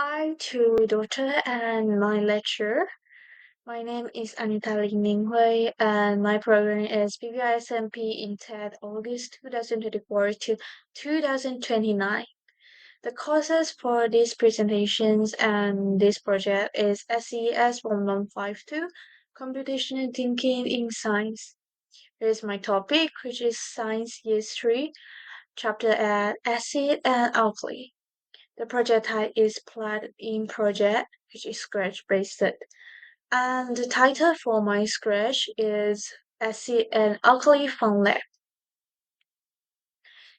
Hi to daughter and my lecturer. My name is Anita Ling Hui and my program is PPISMP in TED August 2024 to 2029. The courses for these presentations and this project is SCES1152 Computational Thinking in Science. Here's my topic, which is Science Year 3, chapter at Acid and Alkali. The project type is plug-in project, which is Scratch based. And the title for my Scratch is Acid and Alkali Fun Lab.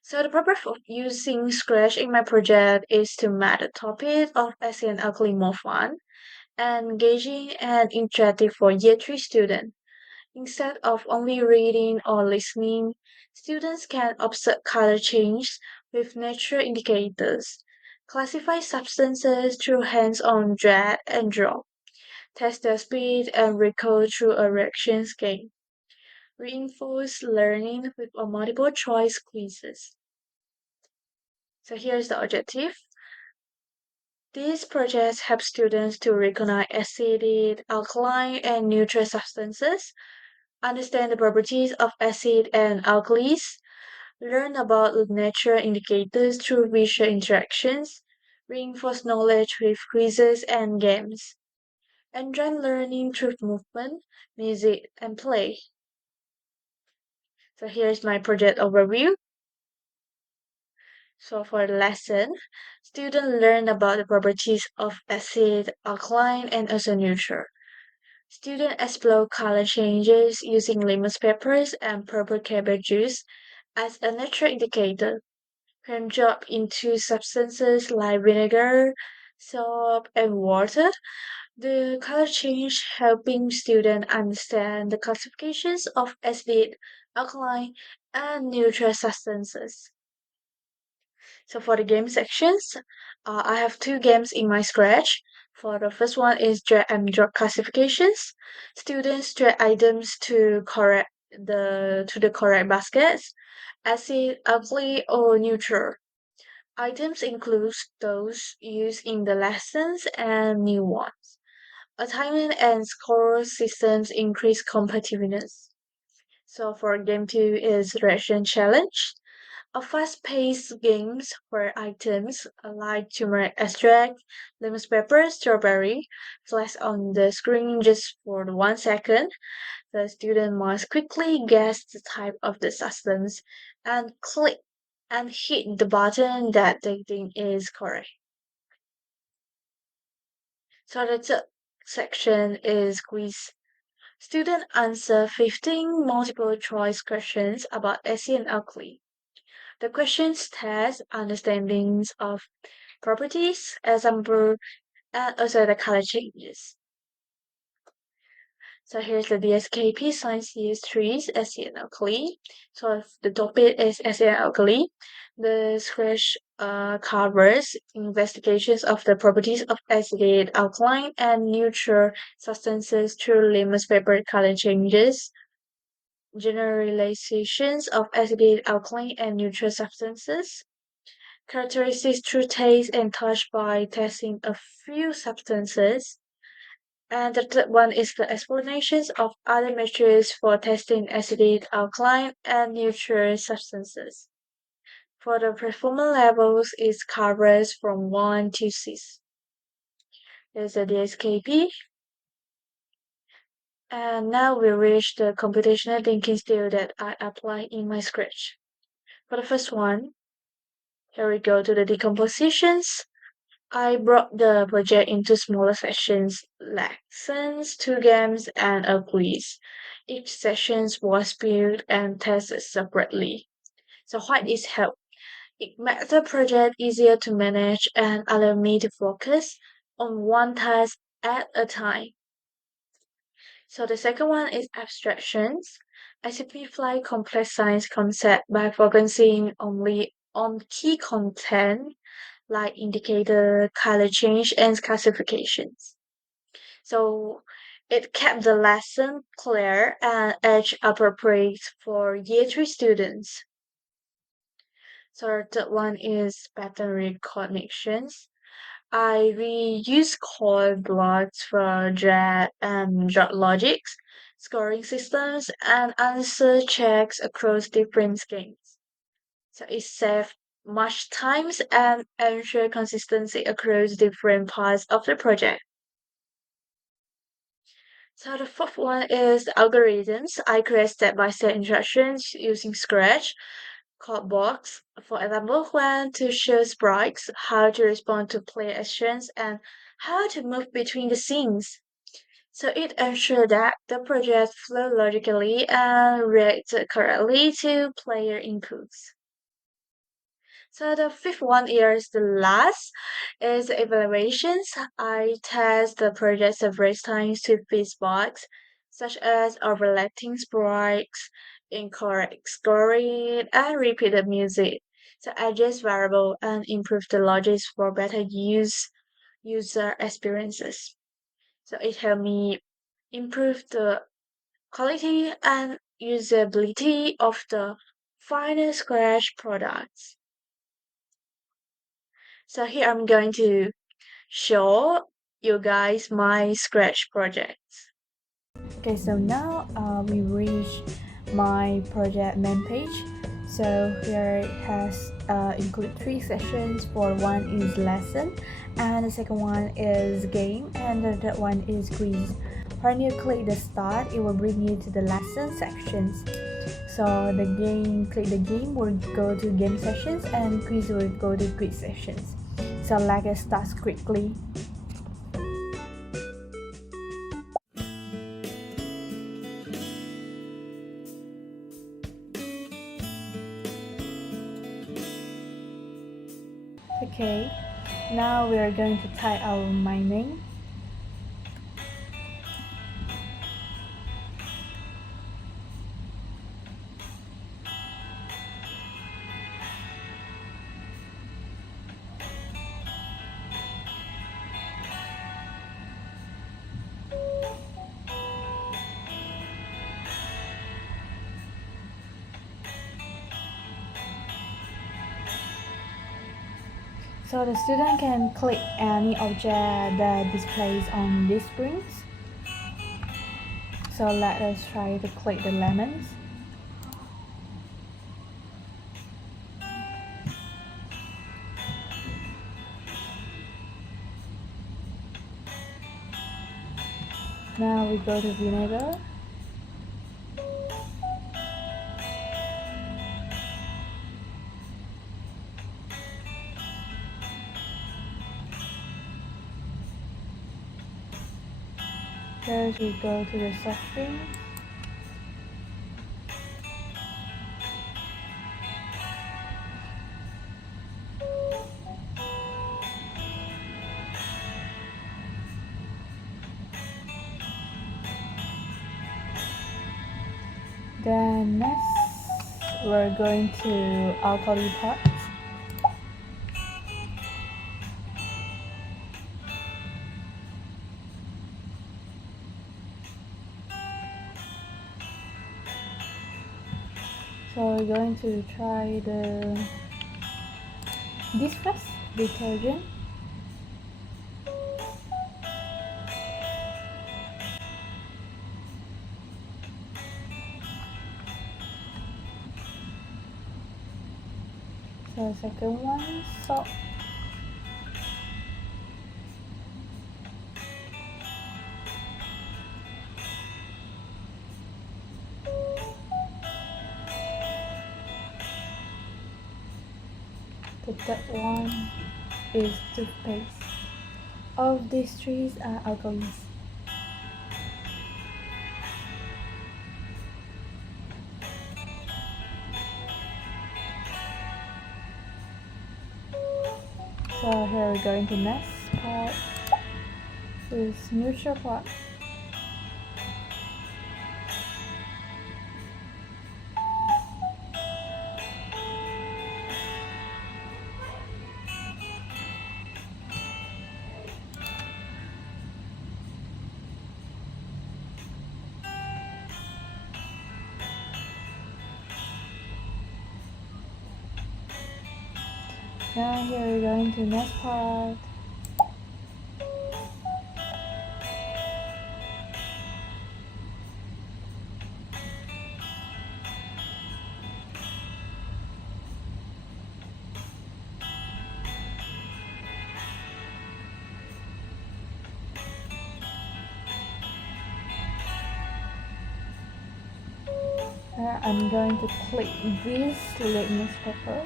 So the purpose of using Scratch in my project is to make the topic of acid and alkali more fun, engaging and interactive for Year 3 students. Instead of only reading or listening, students can observe color change with nature indicators, classify substances through hands-on drag and drop, test their speed and recall through a reactions game, reinforce learning with a multiple choice quizzes. So here's the objective. These projects help students to recognize acidic, alkaline, and neutral substances, understand the properties of acid and alkalis, learn about the natural indicators through visual interactions, reinforce knowledge with quizzes and games, enjoy learning through movement, music, and play. So here's my project overview. So for the lesson, students learn about the properties of acid, alkaline, and also neutral. Students explore color changes using lemon peppers and purple cabbage juice as a natural indicator. When dropped into substances like vinegar, soap, and water, the color change helping students understand the classifications of acid, alkaline, and neutral substances. So for the game sections, I have two games in my Scratch. For the first one is drag and drop classifications. Students drag items to the correct baskets, acid, ugly, or neutral. Items include those used in the lessons and new ones. Assignment and score systems increase competitiveness. So for game two is reaction challenge. A fast-paced games where items like turmeric extract, lemon pepper, strawberry flash on the screen just for 1 second. The student must quickly guess the type of the substance and click and hit the button that they think is correct. So the third section is quiz. Student answer 15 multiple choice questions about acid and alkali. The questions test understandings of properties, example, and also the color changes. So here's the DSKP Science Year 3's SCN Alkali. So if the topic is SCN Alkali, the scratch covers investigations of the properties of acid, alkaline, and neutral substances through litmus paper color changes, generalizations of acid, alkaline, and neutral substances, characteristics through taste and touch by testing a few substances. And the third one is the explanations of other methods for testing acidic, alkaline, and neutral substances. For the performance levels, it covers from 1 to 6. There's a DSKP. And now we reach the computational thinking skill that I apply in my Scratch. For the first one, here we go to the decompositions. I broke the project into smaller sections, lessons, two games, and a quiz. Each session was built and tested separately. So what is help? It makes the project easier to manage and allow me to focus on one task at a time. So the second one is abstractions. I simplify complex science concept by focusing only on key content like indicator, color change, and classifications. So it kept the lesson clear and age appropriate for Year 3 students. So the third one is pattern recognitions. I reuse chord blocks for drag and drop logics, scoring systems, and answer checks across different games. So it saves much time and ensure consistency across different parts of the project. So the fourth one is the algorithms. I create step-by-step instructions using Scratch, code blocks, for example, when to show sprites, how to respond to player actions, and how to move between the scenes. So it ensures that the project flows logically and reacts correctly to player inputs. So the fifth one is the last is evaluations. I test the project several times to fix bugs, such as overlapping sprites, incorrect scoring, and repeated music. So adjust variable and improve the logic for better user experiences. So it helped me improve the quality and usability of the final Scratch products. So here I'm going to show you guys my Scratch projects. Okay, so now we reach my project main page. So here it has include three sessions. For one is lesson, and the second one is game, and the third one is quiz. When you click the start, it will bring you to the lesson sections. So the game, click the game will go to game sessions, and quiz will go to quiz sessions. So let's get started quickly. Okay, now we are going to type my name. So the student can click any object that displays on these screens. So let us try to click the lemons. Now we go to vinegar. First we go to the soft drink. Then next we're going to alkali pots. So we're going to try the distress detergent. So second one, salt. The third one is toothpaste. All of these three are alkalis. So here we're going to next part is neutral part. Now here we're going to next part Here I'm going to click this litmus paper.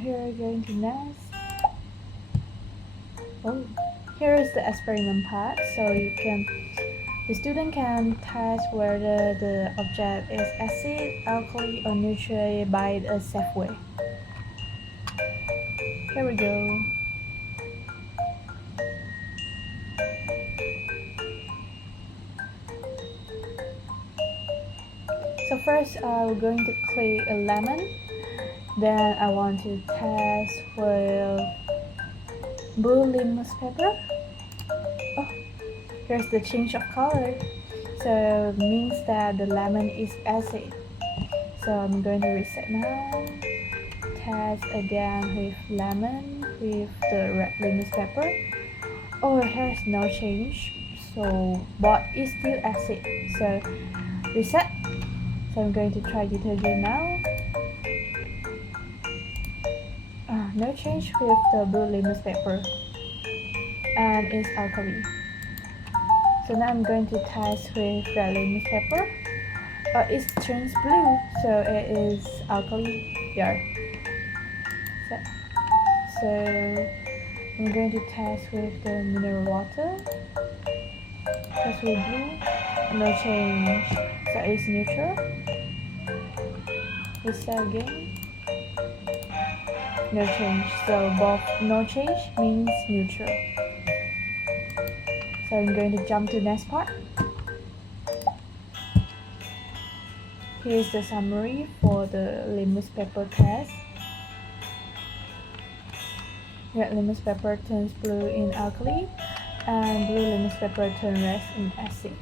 Here we're going to next. Oh, here is the experiment part, so the student can test whether the object is acid, alkali, or neutral by a safe way. Here we go. So first, we're going to click a lemon. Then I want to test with blue litmus paper. Oh, here's the change of color. So it means that the lemon is acid. So I'm going to reset now. Test again with lemon with the red litmus paper. Oh, here's no change. So but it's still acid. So reset. So I'm going to try detergent now. No change with the blue litmus paper, and it's alkali. So now I'm going to test with red litmus paper. It turns blue, so it is alkali here. So I'm going to test with the mineral water. Test with blue, no change, so it's neutral. Reset again. No change, so both no change means neutral. So I'm going to jump to the next part. Here's the summary for the litmus paper test. Red litmus paper turns blue in alkali, and blue litmus paper turns red in acid.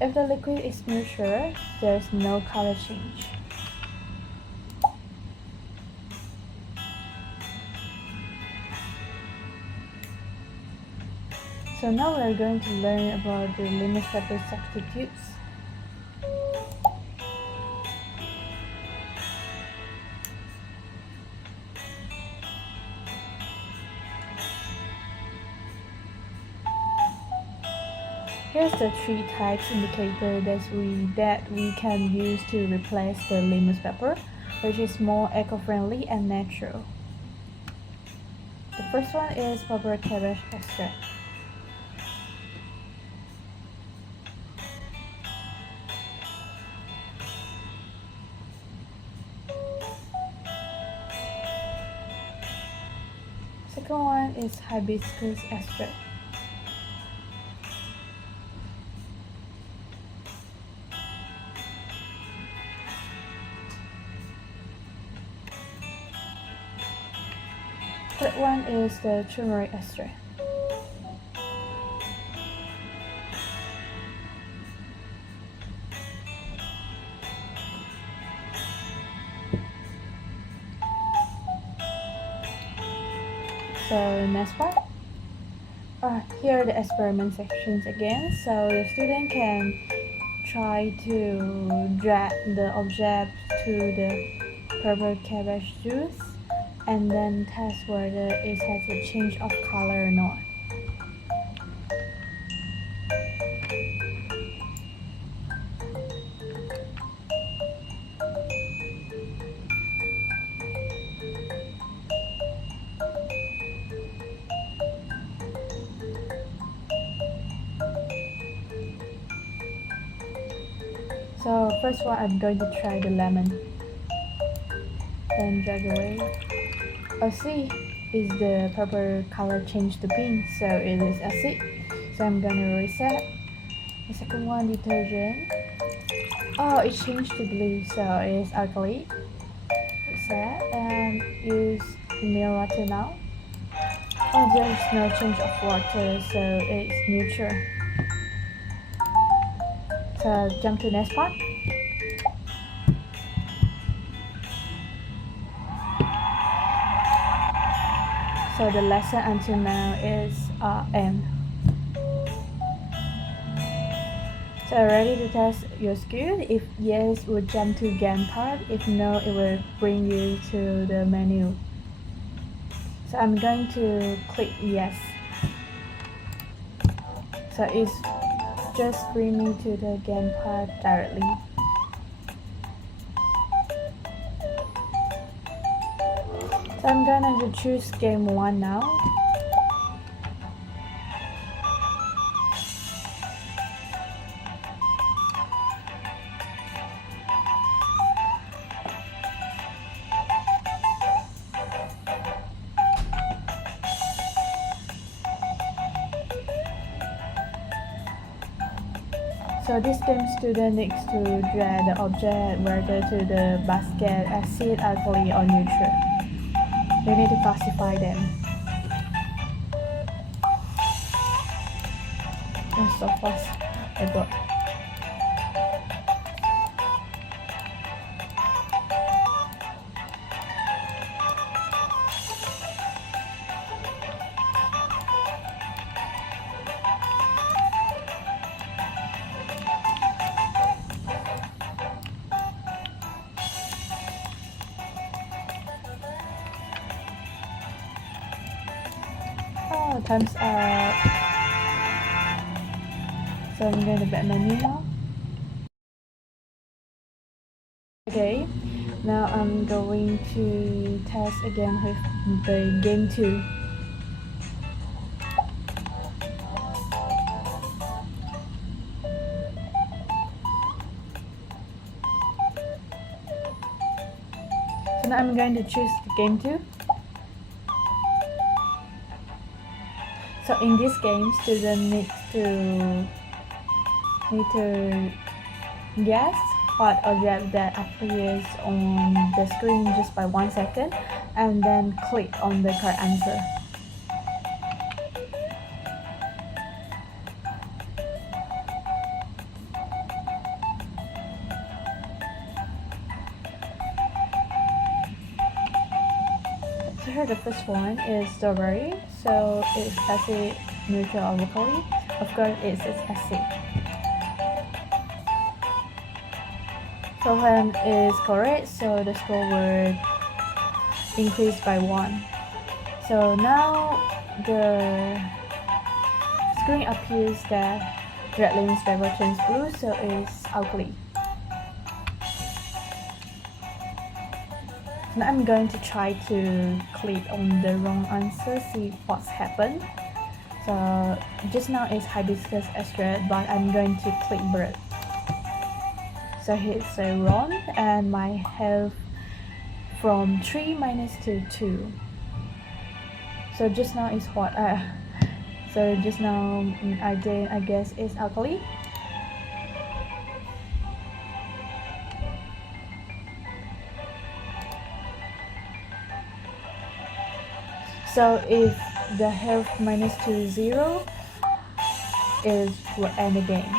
If the liquid is neutral, there's no color change. So now we're going to learn about the litmus paper substitutes. Here's the 3 types indicator that we can use to replace the litmus paper, which is more eco-friendly and natural. The first one is purple cabbage extract. Second one is hibiscus extract. Third one is the turmeric extract. So next part. Here are the experiment sections again. So the student can try to drag the object to the purple cabbage juice and then test whether it has a change of color or not. So first one, I'm going to try the lemon. Then drag away. Oh, see, is the purple color changed to pink, so it is acid. So I'm gonna reset. The second one, detergent. Oh, it changed to blue, so it is alkali. Reset and use mineral water now. Oh, there is no change of water, so it's neutral. So jump to the next part. So the lesson until now is end. So ready to test your skill? If yes, it will jump to game part. If no, it will bring you to the menu. So I'm going to click yes. So it's just bring me to the game part directly. So I'm gonna choose game 1 now. So this game student needs to drag the object whether to the basket, acid, alkali or neutral. They need to classify them. Oh, so fast. I got. Oh, time's up. So I'm going to back menu now. Okay, now I'm going to test again with the game 2. So now I'm going to choose the game 2. So in this game, student needs to guess what object that appears on the screen just by 1 second and then click on the correct answer. So here the first one is strawberry, so it's acid, neutral, or alkali. Of course, it's acid. So when is correct, so the score will increase by 1. So now the screen appears that red limit paper turns blue, so it's alkali. Now I'm going to try to click on the wrong answer, see what's happened. So just now it's hibiscus extract, but I'm going to click bird. So it's wrong, and my health from 3 minus to 2. So just now it's what? So just now I guess it's alkali. So if the health minus to 0 is will end the game.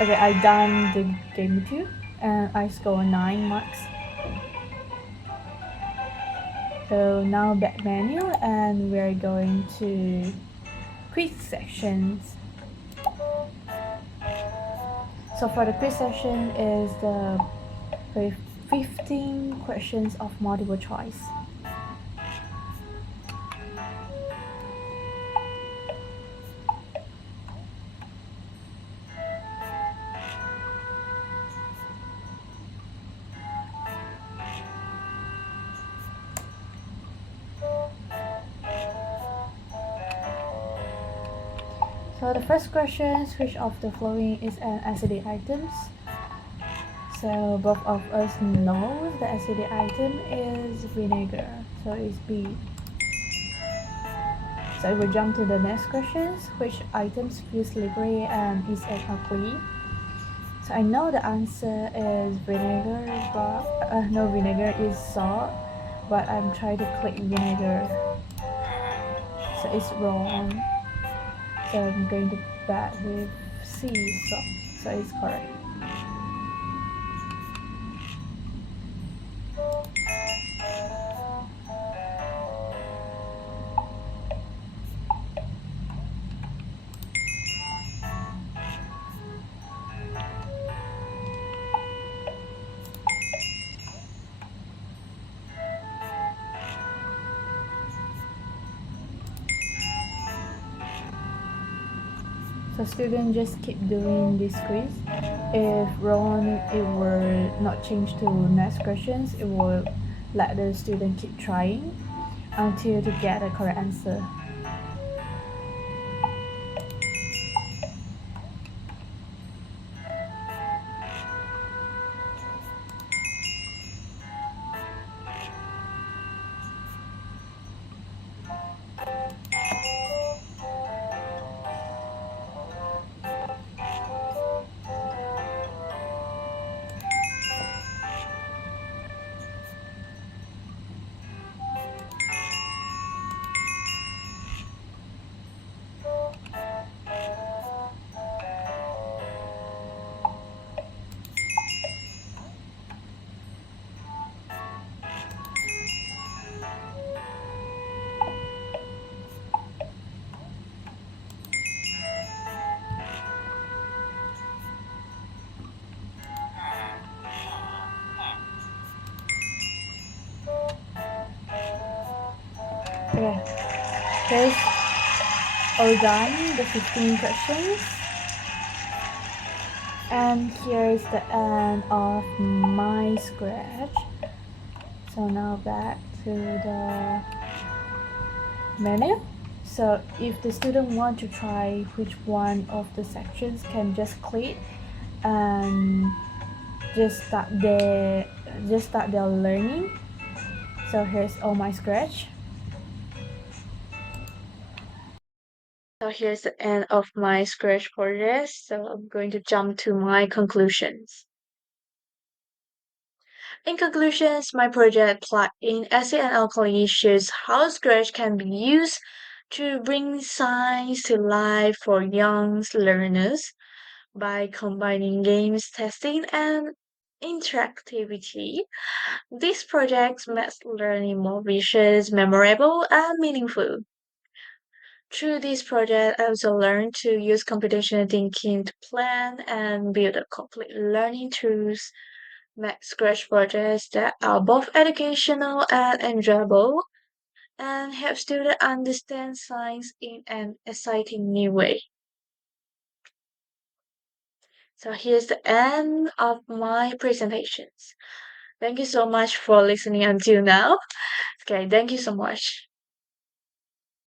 Okay, I done the game 2 and I score 9 marks. So now back menu and we're going to quiz sections. So for the quiz section is the 15 questions of multiple choice. So the first question, which of the following is an acidic items? So both of us know the acidic item is vinegar, so it's B. So we jump to the next questions, which items feel slippery and is an alkali? So I know the answer is vinegar, but no, vinegar is salt, but I'm trying to click vinegar, so it's wrong. So I'm going to bet with C, so it's correct. So students just keep doing this quiz. If wrong, it will not change to next questions. It will let the student keep trying until to get a correct answer. Okay, here's all done, the 15 questions. And here is the end of my scratch. So now back to the menu. So if the student want to try which one of the sections, can just click and just start their learning. So here's all my scratch. So here's the end of my scratch for this. So I'm going to jump to my conclusions. In conclusions, my project plot in Essay and Alkali shows how Scratch can be used to bring science to life for young learners by combining games, testing, and interactivity. These projects makes learning more vicious, memorable, and meaningful. Through this project, I also learned to use computational thinking to plan and build a complete learning tools, make Scratch projects that are both educational and enjoyable, and help students understand science in an exciting new way. So here's the end of my presentations. Thank you so much for listening until now. Okay, thank you so much.